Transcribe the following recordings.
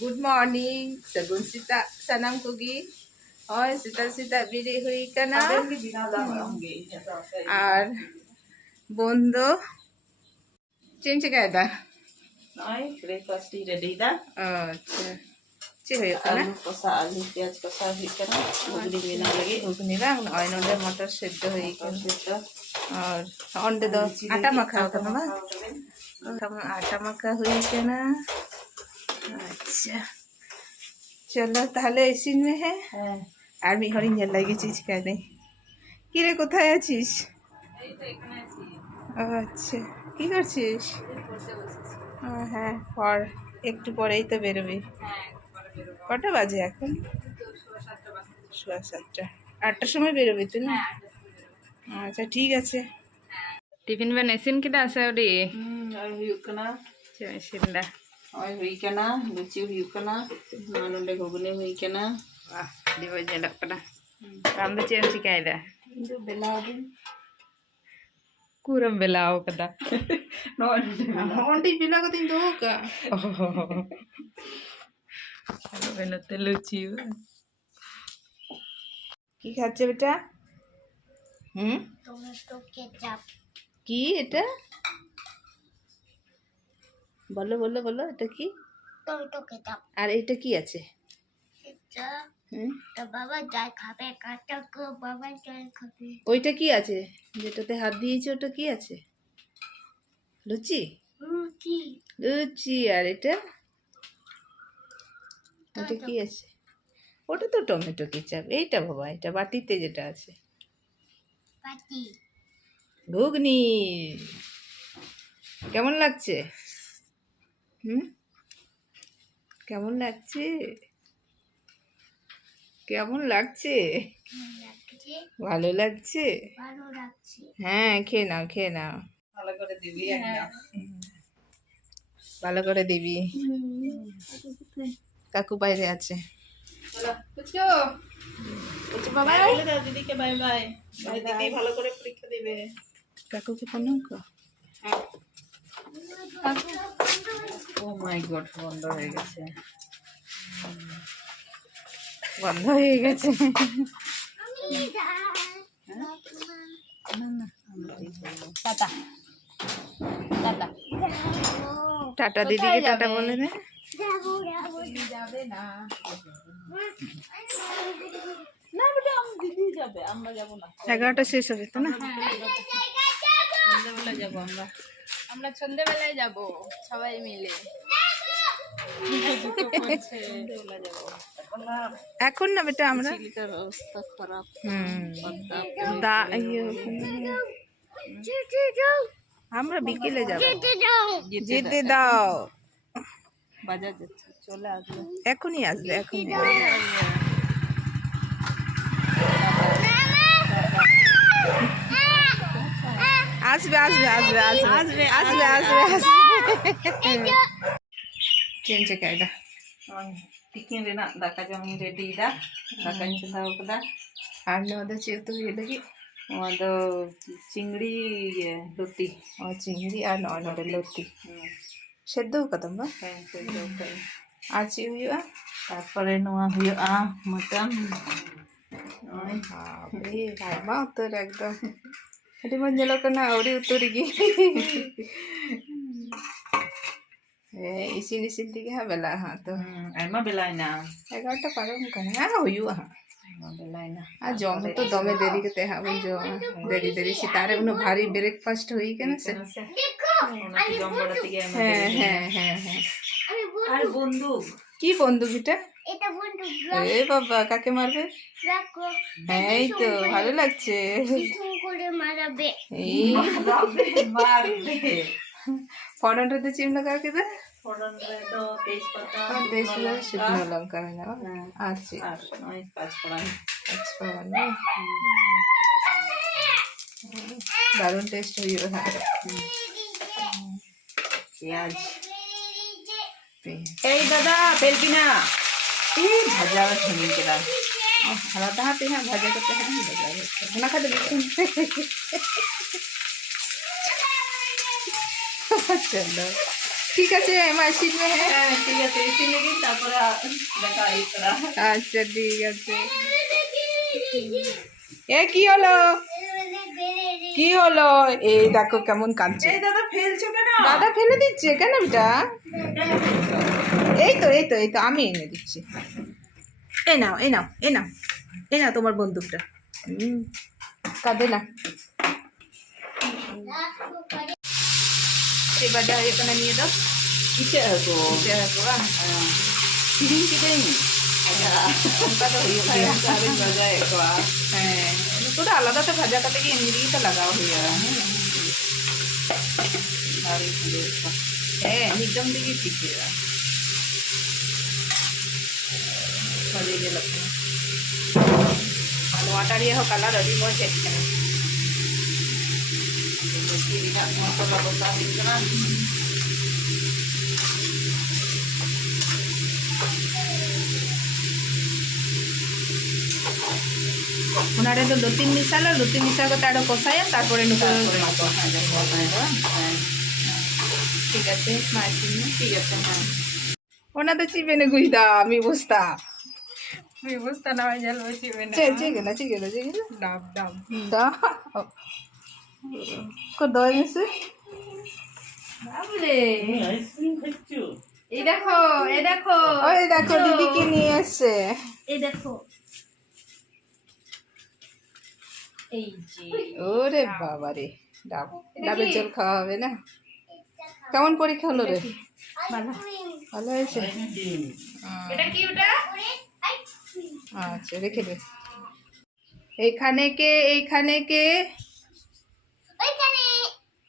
Good morning सगुन सीता सनम कुगी और सीता सीता बिरी हुई कना और बंदो चेंज चिकायदा ब्रेकफास्ट रेडी दा अच्छा चे हुई कना आलू कसा आलू प्याज कसा हुई कना घुगनी बिना लगे घुगनी बांग और नोंडे मटर सेদ্ধ हुई कना और ओंडे दो आटा मखा कना बा तब आटा मखा हुई कना। अच्छा चलो ताहले इसिन में है আর মি হরিণ জল লাগি চিজ কানে কি রে কোথায় আছিস? আচ্ছা কি করছিস? হ্যাঁ পর একটু পরেই তো বেরোবি। কটা বাজে এখন? 7:15 8টার সময় বেরোবি তুই না? আচ্ছা ঠিক আছে। টিফিন বানাইছিন কিটা আছে ওডি? আর হুᱭᱩᱜ ᱠᱟᱱᱟ চিমিসিন্দা ওই হুই ᱠᱟᱱᱟ লুচি হুᱭᱩᱜ ᱠᱟᱱᱟ ᱱᱚᱰᱮ ঘুগনি হুই ᱠᱟᱱᱟ wah di bawah ᱧᱮᱞᱚᱜ ᱠᱟᱱᱟ ᱟᱢ ᱫᱚ ᱪᱮᱫ ᱮᱢ ᱪᱤᱠᱟᱹᱭᱮᱫᱟ? ᱤᱧ ᱫᱚ ᱵᱮᱞᱟᱣ ᱫᱤᱧ ᱠᱩᱨᱮᱢ ᱵᱮᱞᱟᱣ ᱠᱟᱫᱟ? ᱱᱚᱰᱮ ᱵᱮᱞᱟᱣ ᱠᱟᱛᱮᱧ ᱫᱚᱦᱚ ᱠᱟᱜ আরো বেলাতে লুচি কি খাচ্ছে বেটা? টমেটো কেচাপ কি এটা? বলো বলো বলো এটা কি? টমেটো কেচাপ আর এটা কি আছে? এটা তো বাবা যাই খাবে কাঁচা কো বাবা যাই খাবে ওইটা কি আছে যেটাতে হাত দিয়েছে ওটা কি আছে? লুচি? রুটি লুচি। আর এটা ওটা কি আছে? ওটা তো টমেটো কেচাপ। এইটা বাবা এটা বাটিতে যেটা আছে পাটি ঘুগনি। কেমন লাগছে? কেমন লাগছে? কেমন লাগছে? লাগছে ভালো লাগছে? ভালো লাগছে হ্যাঁ খেয়ে নাও খেয়ে নাও ভালো করে দিবি একদম ভালো করে দিবি। কাকু বাইরে আছে। চলো বুঝছো বুঝছো বাবা? বলে দাও দিদিকে বাই বাই দিদি ভালো করে পরীক্ষা দিবে কাকুকে প্রণাম কর। ও মাই গড বন্ধ হয়ে গেছে বন্ধ হয়ে গেছে। আমি টাটা টাটা টাটা দিদিকে টাটা বলে দে। যাবে না না বেটা দিদি যাবে আমরা যাব না 11টা শেষ হবে তো না? সন্ধ্যাবেলা যাবো আমরা সন্ধ্যাবেলায় যাব সবাই মিলে। সন্ধ্যাবেলা যাবো এখন না বেটা আমরা চিলিটার অবস্থা খারাপ আমরা বিকেলে যাব। যাও যেতে দাও। বাজার যাচ্ছে চলে আসবে এখনই আসবে এখনই আসবে আসবে আসবে আসবে আসবে আসবে আসবে চেঞ্জ কায়দা ᱛᱤᱠᱤᱱ ᱨᱮᱱᱟᱜ ᱫᱟᱠᱟ ᱡᱚᱢ ᱤᱧ ᱨᱮᱰᱤᱭᱮᱫᱟ ᱫᱟᱠᱟᱧ ᱪᱚᱸᱫᱟ ᱟᱠᱟᱫᱟ আর নয় চেয়ে তো হয়ে লাগি ᱱᱚᱣᱟ ᱫᱚ চিংড়ি ᱞᱩᱛᱤ চিংড়ি আর নয় নয় লতি সেদ্ধ কদম বা ᱦᱮᱸ ᱥᱮᱫᱚ ᱠᱟᱜ আর চেয়ে হুᱭᱩᱜᱼᱟ ᱛᱟᱨᱯᱚᱨᱮ ᱱᱚᱣᱟ ᱦᱩᱭᱩᱜᱼᱟ ᱢᱚᱴᱚᱱ বাপরে আইমা উত্তর একদম আᱹᱰᱤ ᱢᱚᱡᱽ ᱧᱮᱞᱚᱜ ᱠᱟᱱᱟ ᱟᱹᱣᱨᱤ ᱩᱛᱩ ᱨᱮᱜᱮ ᱤᱥᱤᱱ ᱤᱥᱤᱱ ᱛᱮᱜᱮ ᱦᱟᱸᱜ ᱵᱮᱞᱟᱜᱼᱟ ᱦᱟᱸᱜ ᱛᱚ ᱟᱭᱢᱟ ᱵᱮᱞᱟᱭᱱᱟ 11টা ᱯᱟᱨᱚᱢ ᱠᱟᱱᱟ ᱦᱟᱸᱜ ᱦᱩᱭᱩᱜᱼᱟ ᱦᱟᱸᱜ ᱟᱭᱢᱟ ᱵᱮᱞᱟᱭᱱᱟ আর জম তো দমে দেরি করতে হ্যাঁ বল জম দেরি দেরি সিতারে উনো ভারী ব্রেকফাস্ট হই কেন সে ᱚᱱᱟ ᱡᱚᱢ ᱵᱟᱲᱟ ᱛᱮᱜᱮ ᱟᱭᱢᱟ হ্যাঁ হ্যাঁ হ্যাঁ হ্যাঁ আর বন্দুক কি বন্দুক এটা? এটা বন্ধু এ বাবা কাকে মারবে? রাখো হ্যাঁ এই তো ভালো লাগছে কিছু করে মারাবে এই মারবে ফড়নটাতে চিম লাগা কে দে ফোড়ন রেডো তেজপাতা দেশলা শুকনো লঙ্কা না আছে আর নয় পাঁচফোড়ন পাঁচফোড়ন দারুণ টেস্ট হইবে হ্যাঁ পেঁয়াজ এই দাদা ফেলবি না এই ভাজা ভেঙে গেলাম আলাদা হাতে হ্যাঁ ভাজা করতে হ্যাঁ ভাজা খানা খাতে দিচ্ছেন চলো ঠিক আছে मशीन में है হ্যাঁ ঠিক আছে এসি লেগে তারপরে দেখা এই করা আচ্ছা ঠিক আছে এ কি হলো কি হলো এই দেখো কেমন কাঁদছে এই দাদা ফেলছো কেন দাদা ফেলে দিচ্ছে কেন বেটা এই তো আমি এনে দিচ্ছি এই নাও এই নাও এই নাও এই নাও তোমার বন্দুকটা কাঁদে না এবারটা এখানে নিয়ে দাও কিসে হতো কিরিং কিরিং ওটা তো হয়ে হ্যাঁ মজা একবার হ্যাঁ তোরা আলাদা তো ভাজা কাটে কি এমনি দিয়েই তো লাগাও হয়ে যাবে আরে পুরো হ্যাঁ একদম দিকে ঠিক হয়ে যাবে मजे के लगते हैं टमाटर ये हो कलर अभी बहुत चेक करें মশলা বসা দিচ্ছে না उन्हारे तो दो तीन मिसा को ताड़ो कषाया तारपरे नुकुर ठीक है मार्चिन ঠিক আছে হ্যাঁ ओना तो चिबे ने गुइदा मी बुझता বুঝতে না হয় জল বেশি হবে না चिगेला ডাব ডাব दा को दई में से বাবলে আইসক্রিম খাচ্ছো এই দেখো ओए देखो दीदी की নিয়ে আসছে এই দেখো এই যে ওরে বাবা রে ডাব ডাবের জল খাওয়া হবে না কেমন পরীক্ষা হলো রে ভালো হয়েছে এটা কি ওটা আচ্ছা রেখে দে এইখানে কে ওইখানে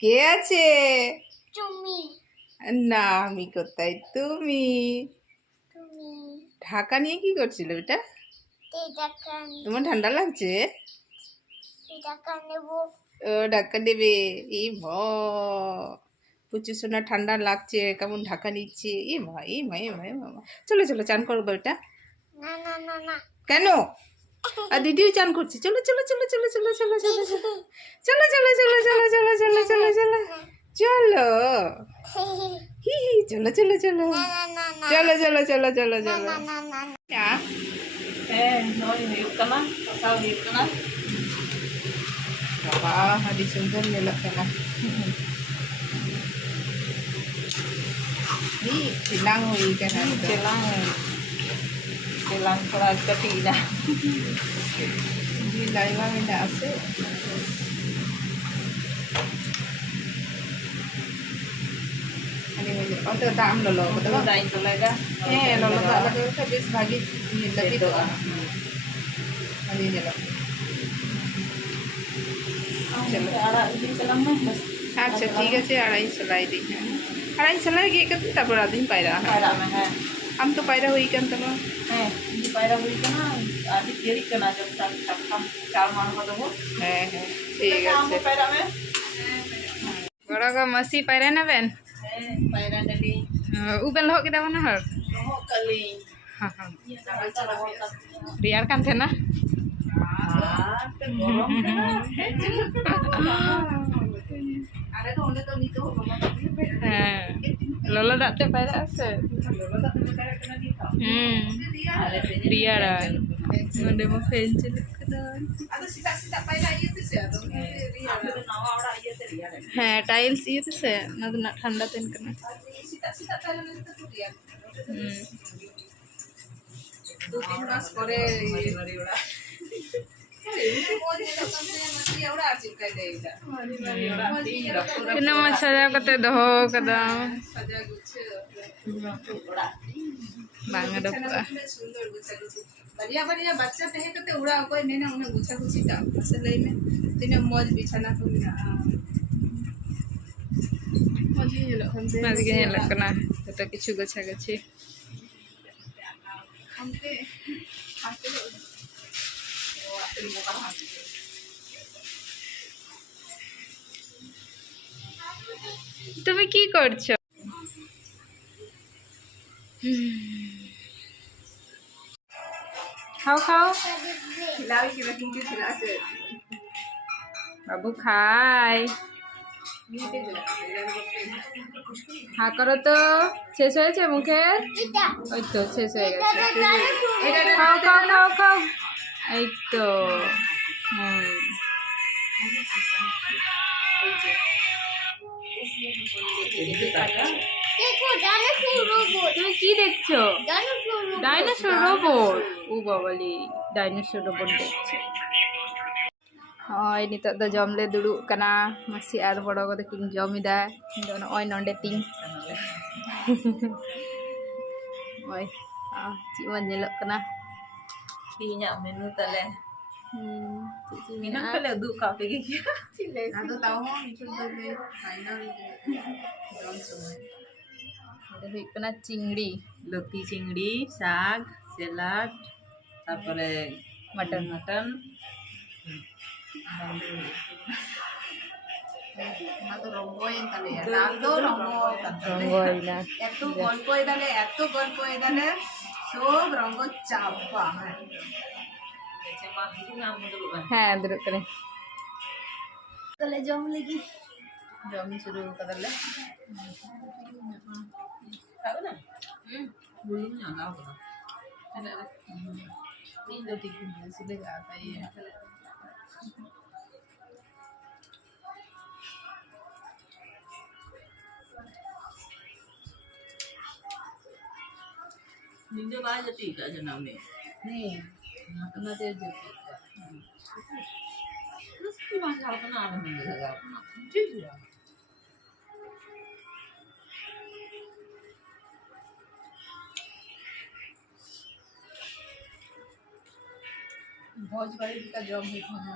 কে আছে তুমি না আমি কোথায় তুমি তুমি ঢাকা নিয়ে কি করছিল এটা তেজাকান তোমার ঠান্ডা লাগছে তেজাকান নেব ও ঢাকা দেবে এই প্রচুর সোনা ঠান্ডা লাগছে কেমন ঢাকা নিচ্ছে এই ভাই মামা চলো চান করবো এটা না না না না কেন আর দিদিও চান করছে চলো চলো হি চলো হ্যাঁ নয় হুয়ুগ কানা কষাও হুয়ুগ কানা বাবা আদি সুন্দর মেলক না nih silang hui kan Silang thora kati na di lain mah beda ase ani mah oh to dam lolo betul तो दाइन तो लगा eh lolo tak lagi ke bis bagi ini lebih tu ani ni lo चलो आड़ा इसी चलम में बस अच्छा ठीक है आड़ाई सलाई दी आड़ाई सलाई के करते तब रात पायरा आड़ा में है हम तो पायरा हुई kan तब है ये पायरा हुई कना आदि केरी कना जब तक हम चार मान को दो है ठीक हम है पायरा में बड़ा का मसी पायरा ना बेन है पायरा डली उबेल हो kita mana har हो कली रियार kan थे ना तो गरम कना अरे तो उन्हें तो नहीं तो हाँ लोला दाते पायरा से रियार मंडे में फेंच ada sisa पायरा ये तो से तो रियार नवा आड़ा ये ते रिया रे हाँ टाइल्स ये तो से ना तो ठंडा तेन करना sisa पायरा में तो रियार 2-3 मास करे बड़ी बड़ा कितना मत सजा करते दहो कदम बांगा डब्बा बढ़िया बच्चा तहे करते उड़ा कोई नहीं ना उन्हें गुछा गुछी ता असले में तिने मौज बिछाना तो ना मौज के लगना तो किछु गुछा गुछी हमके आते তুমি কি করছো খাও খাও বাবু খাই হ্যাঁ করো তো, শেষ হয়েছে মুখের? এটা ওই তো শেষ হয়ে গেছে। এটা খাও খাও খাও খাও, এই তো। দেখো ডাইনোসর রোবট তুমি কি দেখছো? Dinosaur robot? ও বাবালি, ডাইনোসর রোবট দেখছে। ᱦᱚᱸᱜᱼᱚᱭ ᱱᱤᱛᱚᱜ ᱫᱚ ᱡᱚᱢ ᱞᱮ ᱫᱩᱲᱩᱵ ᱠᱟᱱᱟ, ᱢᱟᱥᱤ ᱟᱨ ᱵᱚᱲᱚ ᱠᱚᱫᱚ ᱠᱤᱱ ᱡᱚᱢᱮᱫᱟ᱾ ᱤᱧ ᱫᱚ ᱱᱚᱜᱼᱚᱭ ᱱᱚᱰᱮ ᱛᱤᱧ ᱳᱭ ᱪᱮᱫ ᱢᱚᱡᱽ ᱧᱮᱞᱚᱜ ᱠᱟᱱᱟ᱾ ᱛᱤᱦᱤᱧᱟᱜ ᱢᱮᱱᱩ ᱛᱟᱞᱮ ᱪᱮᱫ ᱪᱮᱫ ᱢᱮᱱᱟᱜ ᱢᱮᱱᱟᱜᱼᱟ? ᱯᱮᱞᱮ ᱩᱫᱩᱜ ᱠᱟᱜ ᱯᱮ ᱜᱮᱭᱟ ᱟᱫᱚ ᱛᱟᱣ ᱦᱚᱸ ᱱᱤᱛᱚᱜ ᱫᱚ ᱯᱷᱟᱭᱱᱟᱞ ᱡᱚᱢ ᱥᱚᱢᱚᱭ ᱱᱚᱰᱮ ᱦᱩᱭᱩᱜ ᱠᱟᱱᱟ ᱪᱤᱝᱲᱤ, ᱞᱚᱛᱤ চিংড়ি, শাক, স্যালাড, তারপরে মটন। মটন। ᱚᱱᱟ ᱫᱚ ᱨᱚᱝᱜᱚᱭᱮᱱ ᱛᱟᱞᱮᱭᱟ, ᱫᱟᱞ ᱫᱚ ᱨᱚᱝᱜᱚ ᱠᱟᱱ ᱛᱟᱞᱮᱭᱟ। রঙ্গইনা এত গল্পই দালে সব রঙ্গ চাপা। হ্যাঁ দুড়ুব করে তাহলে জম লাগি জম শুরু করালে। Tahu na? Bulunya enggak apa. Ada. Ini udah dikumpulin sudah gak apa ya. Ninja aja tiga aja namanya. Nih, kena aja juga. Terus gimana kalau kena apa nih? Juga. भोज वाली का जॉब है खाना।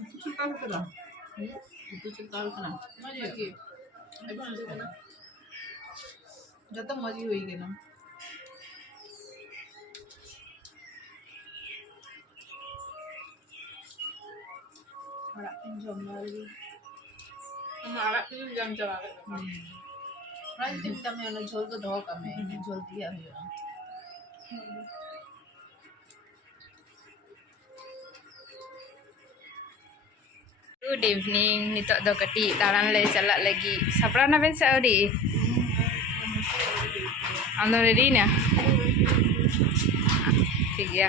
Itu cerita apa lah? Itu cerita apa lah? मजे की ऐसा मजे करना जब तक मजे हुई गई ना और जम वाली हमारा क्यों जम चला गया। राइट दिन तक मैं झोल तो धो कम है झोल दिया है। Good evening, nitok do kati dalan le jalak lagi. Sapra na ben sa ori. Ando ready na? ठीक है।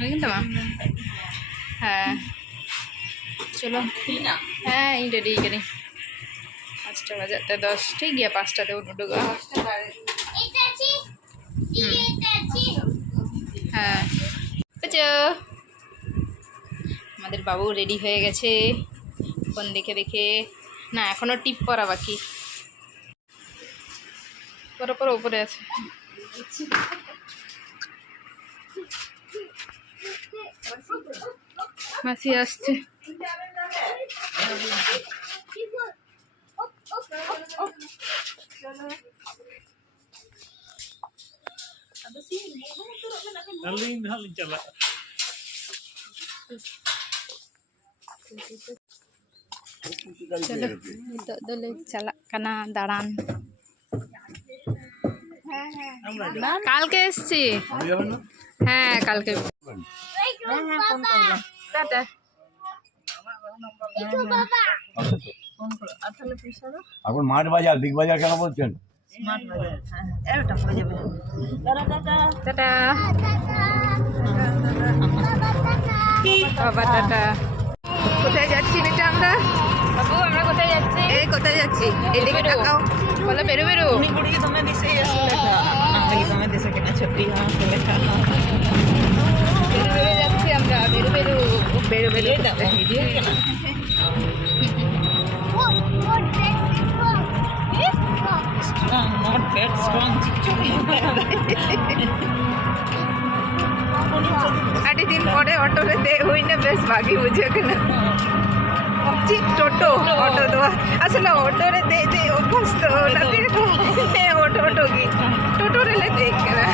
Lagi tu mah? हाँ चलो हाँ इन रेडी करी 5টা বাজতে 10 ঠিক আছে 5টাতে উঠুক। এটা আছে এটা আছে হ্যাঁ বুঝছো আমাদের বাবু রেডি হয়ে গেছে ফোন দেখে দেখে। না এখনো টিপ করা বাকি, পরে পরে উপরে আছে। মাসি আসছে। चलो नितो दले चला कना दाड़ान। কালকে এসছি। হ্যাঁ কালকে টাটা। এটা বাবা এখন মাঠ বাজার বিগ বাজার কেন বলছেন? স্মার্ট বাজার হ্যাঁ এটা পড়ে যাবে। টাটা বাবা টাটা। কোথায় যাচ্ছি বেটা আমরা? বাবু আমরা কোথায় যাচ্ছি? এই কোথায় যাচ্ছি? এদিকে তাকাও বলো বেরো বেরো। Ini kuliah teman di saya sudah. Lagi teman di saya kena cepi ha. বেরো বেরো যাচ্ছি আমরা বেরো বেরো বেরো বেরো। Dia tak video kena. Strong, not bad, strong. আটি দিন পরে অটোরে দে হই না বেশ ভাগি বুঝে কেন ভাবছি টোটো অটো দেওয়া আসলে অটোরে দে দে অভ্যস্ত নাকি অটো অটো কি টোটো রেলে দেখ কেনা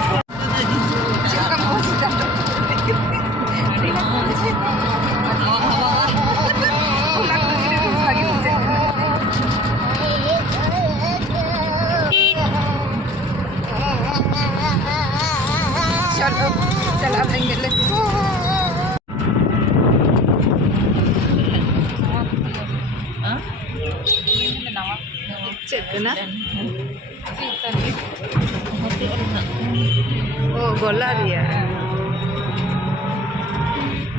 ᱨᱮᱱᱟᱜ ও গলা রিয়া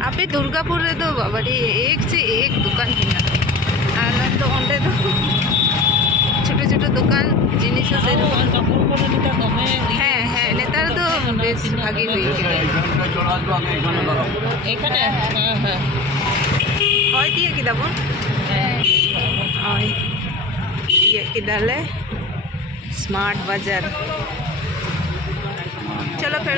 আপে দুর্গাপুর রে তো বাবারি এক से एक दुकान हेना আর তো অন্ডে তো ছোট ছোট দোকান জিনিস আছে কাপড় করে যেটা দমে হ্যাঁ হ্যাঁ নেতার তো বেশ ভাগি হয়ে গেছে এখানে হ্যাঁ হ্যাঁ হয় দিয়ে কি দাবন হয় দিয়ে কি ডালে स्मार्ट बाजार चलो फिर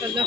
चलो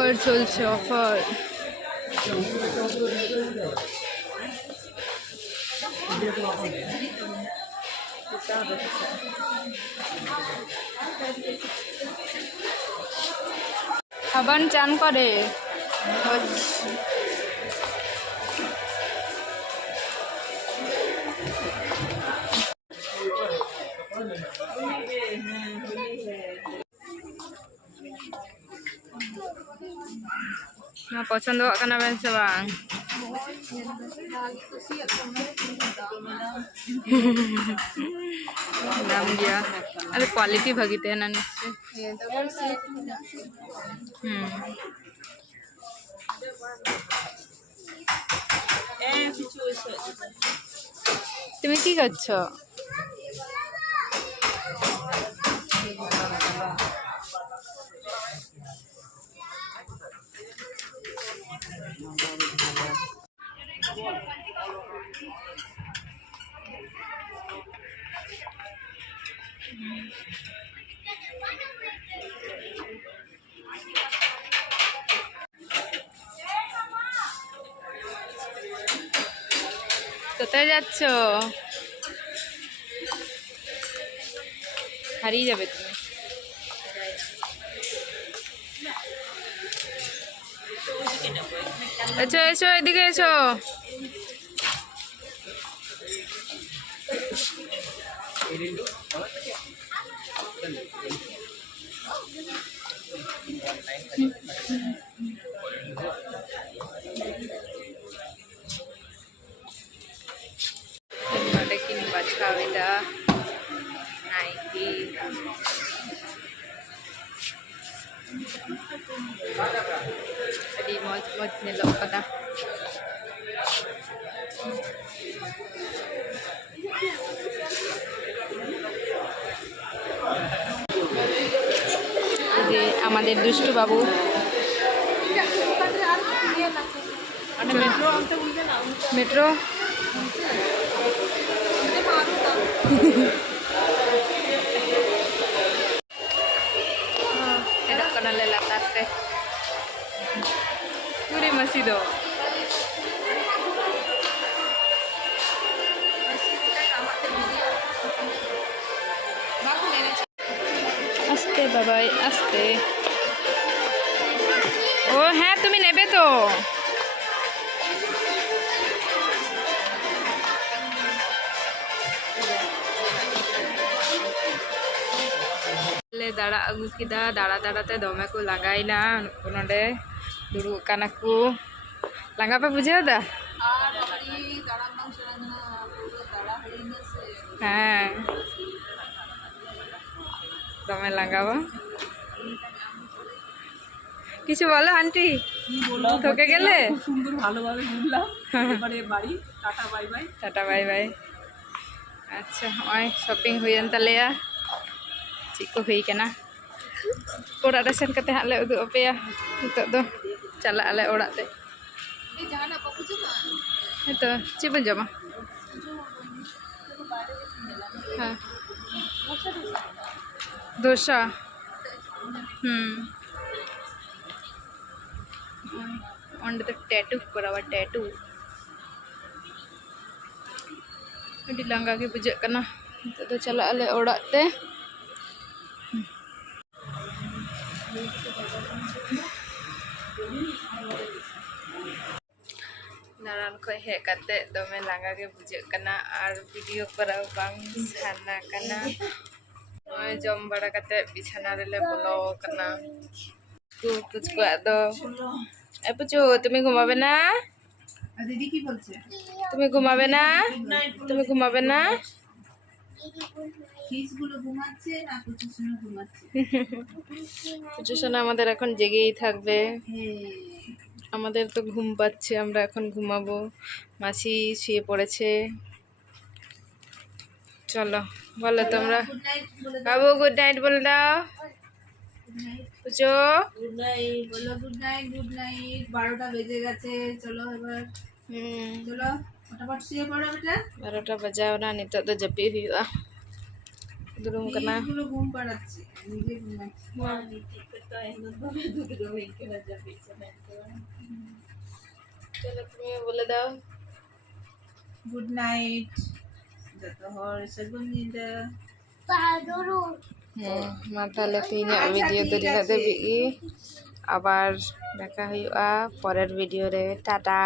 অফার চলছে অফার খাবার চান করে না পছন্দ কানা বেন সে বাং দাম দিয়া আরে কোয়ালিটি ভাগিতে না নিশ্চয় তুমি কি করছো কোথায় যাচ্ছ হারিয়ে যাবে তুমি এসো এসো এদিকে এসো Dekin baca beda naiki jadi moj nelok pada যে আমাদের দুষ্টু বাবু metro enak kena lelatar teh Guri masih do aste babai aste oh হ্যাঁ তুমি নেবে তো दाड़ा अगू किदा दाड़ा दाड़ाते दमे को लगाइना नोडे दुड़ुब काना को ᱞᱟᱸᱜᱟ ᱯᱮ ᱵᱩᱡᱷᱟᱹᱣ ᱮᱫᱟ? ᱦᱮᱸ দমে লাঙ্গা বা কিছু বলো আন্টি থকে গেলে খুব সুন্দর ভালোভাবে ঘুরলাম এবারে বাড়ি tata bye bye tata bye bye আচ্ছা নয় শপিং হুᱭᱮᱱ ᱛᱟᱞᱮᱭᱟ ᱪᱮᱫ ᱠᱚ ᱦᱩᱭ ᱠᱟᱱᱟ ᱚᱲᱟᱜ ᱨᱮ ᱥᱮᱱ ᱠᱟᱛᱮ ᱦᱟᱸᱜ ᱞᱮ ᱩᱫᱩᱜ ᱟᱯᱮᱭᱟ ᱱᱤᱛᱚᱜ ᱫᱚ ᱪᱟᱞᱟᱜ ᱟᱞᱮ ᱚᱲᱟᱜ ᱛᱮ ᱦᱮᱸᱛᱚ ᱪᱮᱫ ᱵᱚᱱ ᱡᱚᱢᱟ ᱦᱮᱸ ᱫᱳᱥᱟ ᱚᱸᱰᱮ ᱫᱚ ᱴᱮᱴᱩ ᱠᱚᱨᱟᱣᱟ ᱴᱮᱴᱩ ᱟᱹᱰᱤ ᱞᱟᱸᱜᱟ ᱜᱮ ᱵᱩᱡᱷᱟᱹᱜ ᱠᱟᱱᱟ ᱱᱤᱛᱚᱜ ᱫᱚ ᱪᱟᱞᱟᱜ ᱟᱞᱮ ᱚᱲᱟᱜ ᱛᱮ দাঁড়ান কই হেজ কাতে দমে লাঙ্গা গে বুঝাᱹᱜ ᱠᱟᱱᱟ আর ভিডিও করাও বাং সানা কানা নয় জম বাড়া কাতে বিছানা রেলে বলো কানা পুচকু আদো এ পুচু তুমি ঘুমাবে না দিদি কি বলছে তুমি ঘুমাবে না তুমি ঘুমাবে না ফিসগুলো ঘুমাচ্ছে না পুচু সোনা ঘুমাচ্ছে পুচু সোনা আমাদের এখন জেগেই থাকবে আমাদের তো ঘুম পাচ্ছে আমরা এখন ঘুমাবো মাসি শুয়ে পড়েছে চলো বলো তোমরা বাবু গুড নাইট বলে দাও পুচো গুড নাইট বলো গুড নাইট 12টা বেজে গেছে চলো এবার চলো ফটাফট শুয়ে পড়ো বেটা 12টা বাজাও না নিতো তো জাপি হুইয়া দুরুম কানা গুলো ঘুম পাড়াচ্ছে নিজে ঘুমাচ্ছে চলো তুমি বলে দাও গুড নাইট যত হর সেগুন নিদা Paduru. মা তাহলে তিনটা ভিডিও তৈরি করে দিবি আবার দেখা হইবা পরের ভিডিও রে টাটা